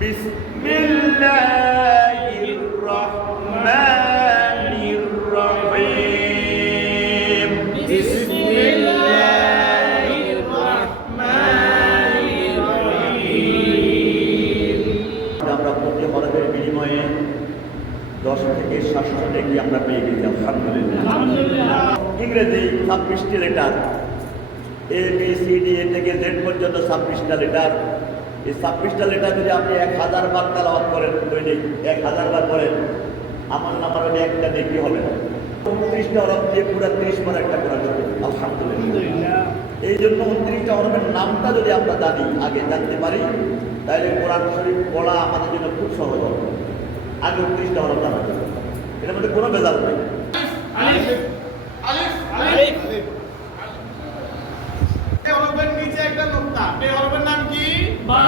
বিসমিল্লাহির রহমানির রহিম। বিসমিল্লাহির রহমানির রহিম। আমরা প্রতি হরফের বিনিময়ে 10 থেকে 700 টাকা আমরা পেয়ে গেছি, আলহামদুলিল্লাহ। ইংরেজি 26টি letter, A B C D A থেকে জেড পর্যন্ত 26টা লেটার। এই 26টা লেটার যদি আপনি 1000 বার তেলাওয়াত করেন, দৈনিক 1000 বার করেন, আমার নামার হলে একটা নেকি হবে। 29টা হরফ দিয়ে পুরো 30 বার একটা কোরআন শরীফ, আলহামদুলিল্লাহ। এই জন্য 29টা হরফের নামটা যদি আমরা জানি, আগে জানতে পারি, তাহলে কোরআন শরীফ পড়া আমাদের জন্য খুব সহজ হবে। আগে 29টা হরফ জানা যাবে, এটার মধ্যে কোনো ভেজাল নেই। আলিফ আলিফ আলিফ আলিফ। এই হরফের নিচে একটা নুকতা, এই হরফের নাম কি? বা।